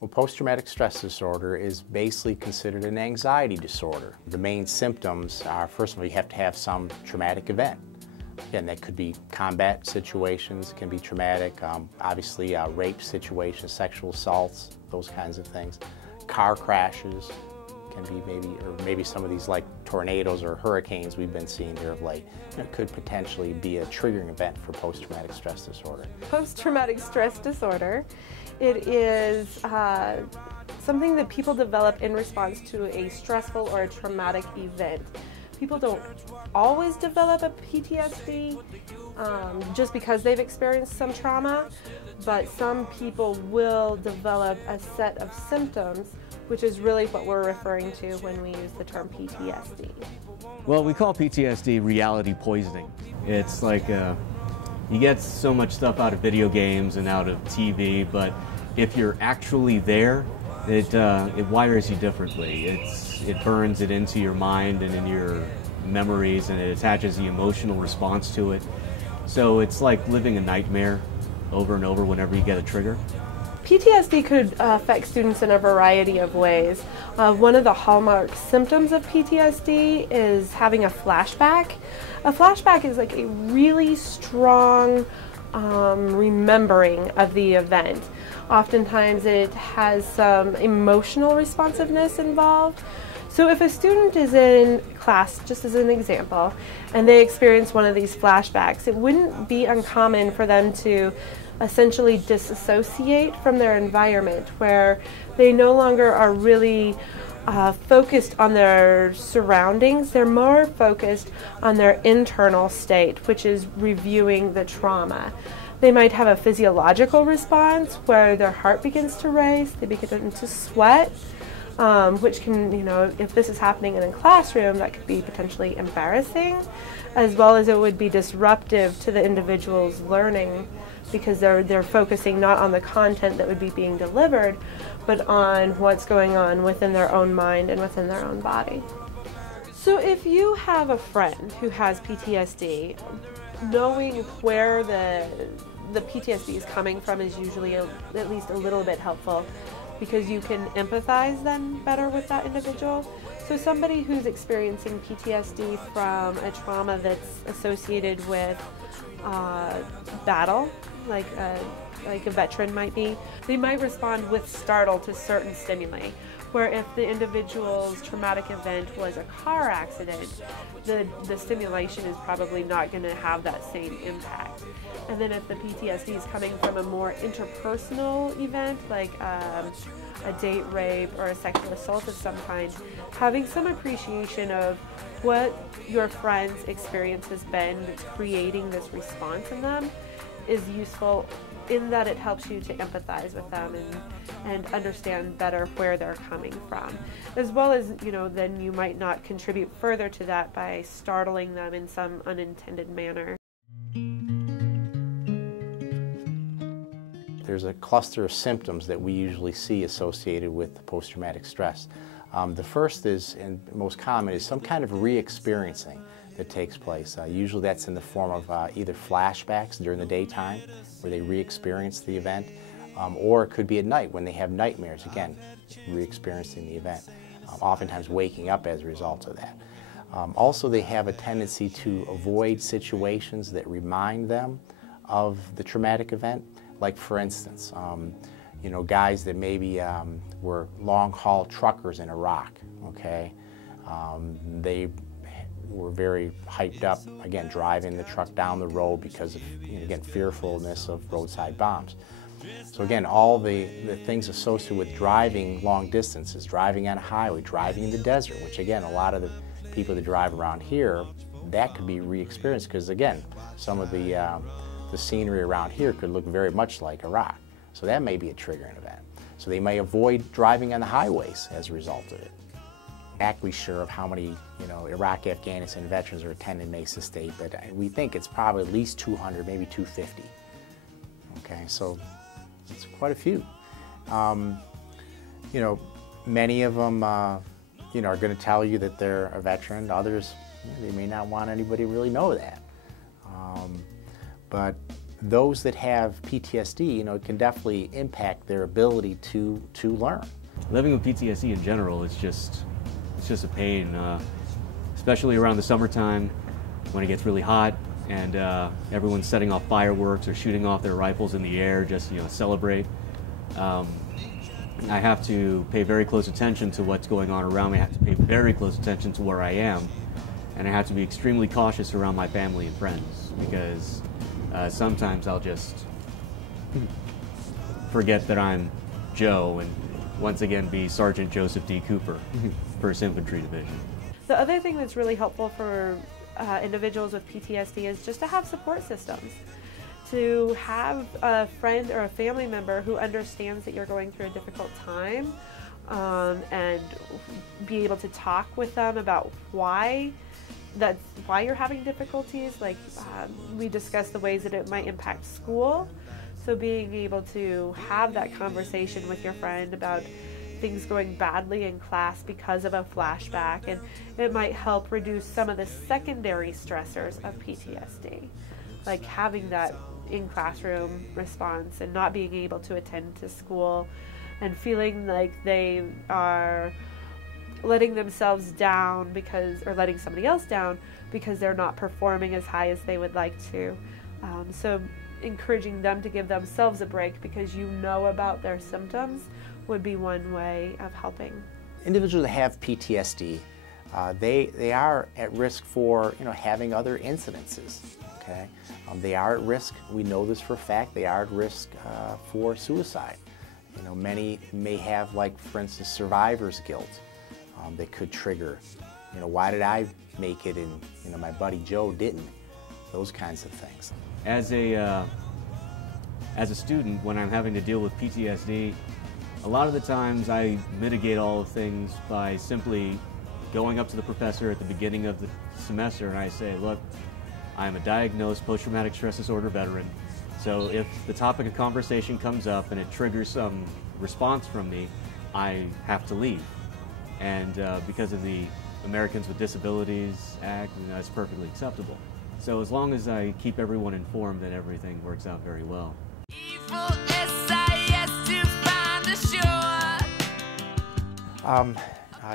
Well, post-traumatic stress disorder is basically considered an anxiety disorder. The main symptoms are, first of all, you have to have some traumatic event. Again, that could be combat situations, it can be traumatic, obviously rape situations, sexual assaults, those kinds of things. Car crashes can be maybe some of these like tornadoes or hurricanes we've been seeing here of late. It could potentially be a triggering event for post-traumatic stress disorder. Post-traumatic stress disorder, it is something that people develop in response to a stressful or a traumatic event. People don't always develop a PTSD just because they've experienced some trauma, but some people will develop a set of symptoms, which is really what we're referring to when we use the term PTSD. Well, we call PTSD reality poisoning. It's like you get so much stuff out of video games and out of TV, but if you're actually there, it wires you differently. It burns it into your mind and in your memories, and it attaches the emotional response to it. So it's like living a nightmare over and over whenever you get a trigger. PTSD could affect students in a variety of ways. One of the hallmark symptoms of PTSD is having a flashback. A flashback is like a really strong remembering of the event. Oftentimes it has some emotional responsiveness involved. So if a student is in class, just as an example, and they experience one of these flashbacks, it wouldn't be uncommon for them to essentially disassociate from their environment, where they no longer are really focused on their surroundings. They're more focused on their internal state, which is reviewing the trauma. They might have a physiological response where their heart begins to race, they begin to sweat, which can, if this is happening in a classroom, that could be potentially embarrassing, as well as it would be disruptive to the individual's learning, because they're focusing not on the content that would be being delivered, but on what's going on within their own mind and within their own body. So if you have a friend who has PTSD, knowing where the PTSD is coming from is usually at least a little bit helpful, because you can empathize then better with that individual. So somebody who's experiencing PTSD from a trauma that's associated with battle, like a veteran might be, they might respond with startle to certain stimuli, where if the individual's traumatic event was a car accident, the stimulation is probably not going to have that same impact. And then if the PTSD is coming from a more interpersonal event, like a date rape or a sexual assault of some kind, having some appreciation of what your friend's experience has been that's creating this response in them is useful, in that it helps you to empathize with them and understand better where they're coming from. As well as, then you might not contribute further to that by startling them in some unintended manner. There's a cluster of symptoms that we usually see associated with post-traumatic stress. The first is, and most common, is some kind of re-experiencing that takes place. Usually that's in the form of either flashbacks during the daytime, where they re-experience the event, or it could be at night when they have nightmares, again, re-experiencing the event, oftentimes waking up as a result of that. Also, they have a tendency to avoid situations that remind them of the traumatic event. Like, for instance, guys that maybe were long-haul truckers in Iraq, okay? They were very hyped up, again, driving the truck down the road because of, again, fearfulness of roadside bombs. So again, all the things associated with driving long distances, driving on a highway, driving in the desert, which again, a lot of the people that drive around here, that could be re-experienced, because again, some of the scenery around here could look very much like Iraq. So that may be a triggering event. So they may avoid driving on the highways as a result of it. Exactly sure of how many Iraq, Afghanistan veterans are attending Mesa State, but we think it's probably at least 200, maybe 250. Okay, so it's quite a few. Many of them are going to tell you that they're a veteran. Others, they may not want anybody to really know that. But those that have PTSD, you know, it can definitely impact their ability to learn. Living with PTSD in general is just a pain, especially around the summertime when it gets really hot and everyone's setting off fireworks or shooting off their rifles in the air just, you know, celebrate. I have to pay very close attention to what's going on around me. I have to pay very close attention to where I am, and I have to be extremely cautious around my family and friends because sometimes I'll just forget that I'm Joe and once again be Sergeant Joseph D. Cooper, 1st Infantry Division. The other thing that's really helpful for individuals with PTSD is just to have support systems. To have a friend or a family member who understands that you're going through a difficult time and be able to talk with them about why you're having difficulties. Like we discussed the ways that it might impact school. So being able to have that conversation with your friend about things going badly in class because of a flashback, and it might help reduce some of the secondary stressors of PTSD, like having that in-classroom response and not being able to attend to school and feeling like they are letting themselves down or letting somebody else down because they're not performing as high as they would like to. So encouraging them to give themselves a break because you know about their symptoms would be one way of helping. Individuals that have PTSD, they are at risk for, you know, having other incidences. Okay, they are at risk. We know this for a fact. They are at risk for suicide. You know, many may have, like, for instance, survivor's guilt. That could trigger, you know, why did I make it and, you know, my buddy Joe didn't? Those kinds of things. As a student, when I'm having to deal with PTSD, a lot of the times I mitigate all of things by simply going up to the professor at the beginning of the semester and I say, look, I'm a diagnosed post-traumatic stress disorder veteran, so if the topic of conversation comes up and it triggers some response from me, I have to leave. And because of the Americans with Disabilities Act, you know, it's perfectly acceptable. So as long as I keep everyone informed, then everything works out very well.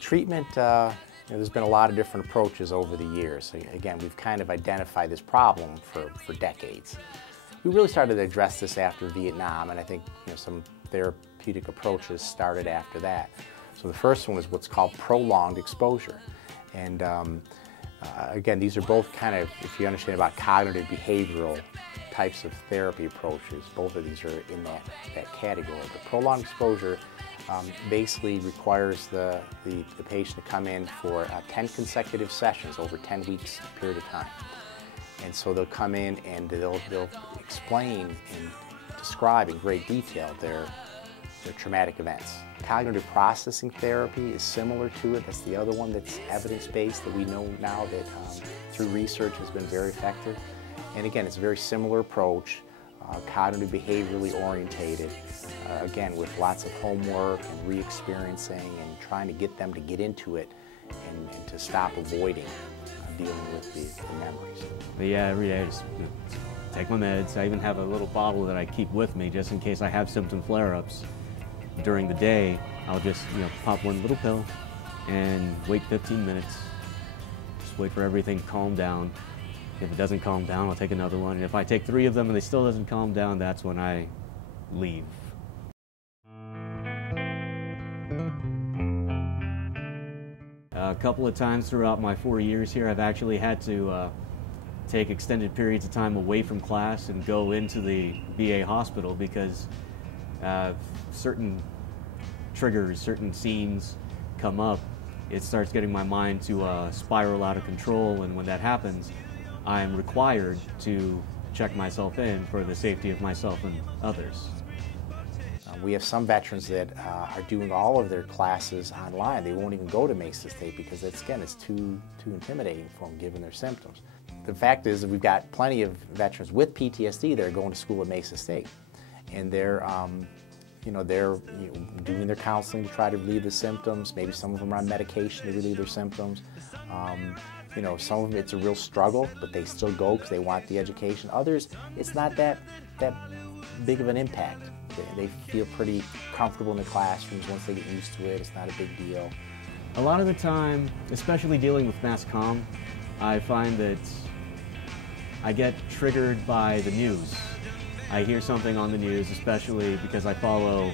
Treatment, you know, there's been a lot of different approaches over the years. So again, we've kind of identified this problem for decades. We really started to address this after Vietnam, and I think, you know, some therapeutic approaches started after that. So the first one is what's called prolonged exposure. And again, these are both kind of, if you understand about cognitive behavioral types of therapy approaches, both of these are in that category. But prolonged exposure basically requires the patient to come in for 10 consecutive sessions over 10 weeks period of time. And so they'll come in and they'll explain and describe in great detail their traumatic events. Cognitive processing therapy is similar to it. That's the other one that's evidence-based that we know now that through research has been very effective. And again, it's a very similar approach, cognitive behaviorally orientated, again with lots of homework and re-experiencing and trying to get them to get into it and to stop avoiding dealing with the memories. But yeah, every day I just take my meds. I even have a little bottle that I keep with me just in case I have symptom flare-ups. During the day, I'll just, you know, pop one little pill and wait 15 minutes. Just wait for everything to calm down. If it doesn't calm down, I'll take another one. And if I take 3 of them and they still doesn't calm down, that's when I leave. A couple of times throughout my 4 years here, I've actually had to take extended periods of time away from class and go into the VA hospital because certain triggers, certain scenes come up. It starts getting my mind to spiral out of control, and when that happens, I'm required to check myself in for the safety of myself and others. We have some veterans that are doing all of their classes online. They won't even go to Mesa State because it's too intimidating for them given their symptoms. The fact is that we've got plenty of veterans with PTSD that are going to school at Mesa State, and they're doing their counseling to try to relieve the symptoms. Maybe some of them are on medication to relieve their symptoms. You know, some of them it's a real struggle, but they still go because they want the education. Others, it's not that big of an impact. They feel pretty comfortable in the classrooms once they get used to it. It's not a big deal. A lot of the time, especially dealing with mass comm, I find that I get triggered by the news. I hear something on the news, especially because I follow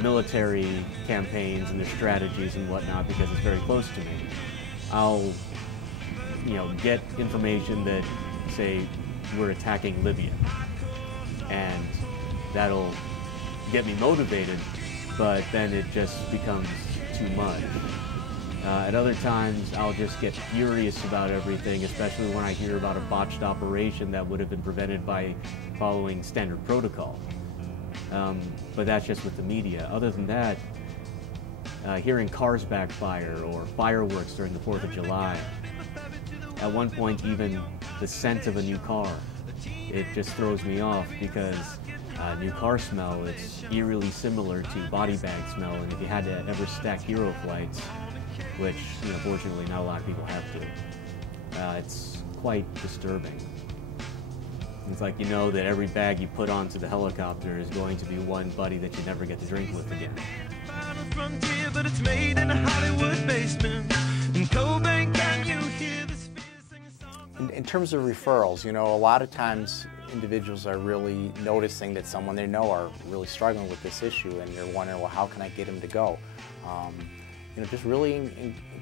military campaigns and their strategies and whatnot because it's very close to me. I'll, get information that, say, we're attacking Libya, and that'll get me motivated, but then it just becomes too much. At other times, I'll just get furious about everything, especially when I hear about a botched operation that would have been prevented by following standard protocol. But that's just with the media. Other than that, hearing cars backfire or fireworks during the 4th of July. At one point, even the scent of a new car, it just throws me off because new car smell, it's eerily similar to body bag smell, and if you had to ever stack hero flights, which fortunately not a lot of people have to, it's quite disturbing. It's like that every bag you put onto the helicopter is going to be one buddy that you never get to drink with again. Frontier, but it's made in a Hollywood basement. In Cobain, can you hear this in terms of referrals, a lot of times individuals are really noticing that someone they know are really struggling with this issue, and they're wondering, well, how can I get them to go? Just really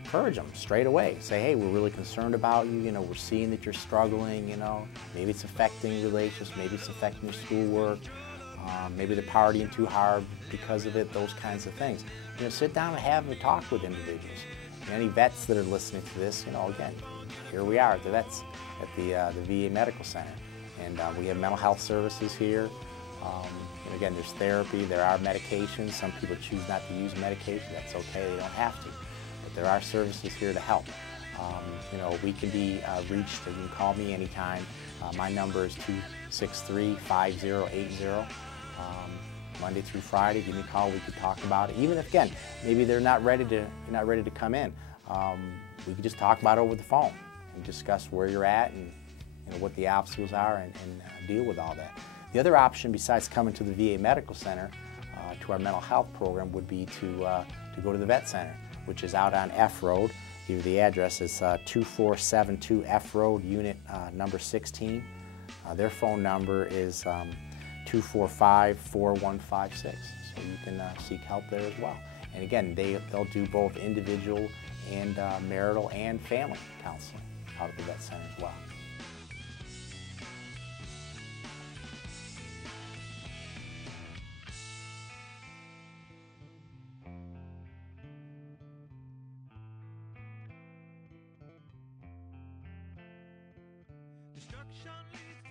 encourage them straight away. Say, hey, we're really concerned about you. We're seeing that you're struggling. Maybe it's affecting relationships, maybe it's affecting your schoolwork, maybe they're partying too hard because of it. Those kinds of things. Sit down and have a talk with individuals. Any vets that are listening to this, again, here we are, the vets at the VA Medical Center, and we have mental health services here. And again, there's therapy, there are medications. Some people choose not to use medication. That's okay, they don't have to. But there are services here to help. We can be reached, you can call me anytime. My number is 263-5080. Monday through Friday, give me a call, we could talk about it. Even if, again, maybe you're not ready to come in. We could just talk about it over the phone and discuss where you're at and what the obstacles are and deal with all that. The other option besides coming to the VA Medical Center, to our mental health program, would be to go to the Vet Center, which is out on F Road. Give you the address, it's 2472 F Road, unit number 16. Their phone number is 245-4156, so you can seek help there as well. And again, they'll do both individual and marital and family counseling out at the Vet Center as well. Destruction leads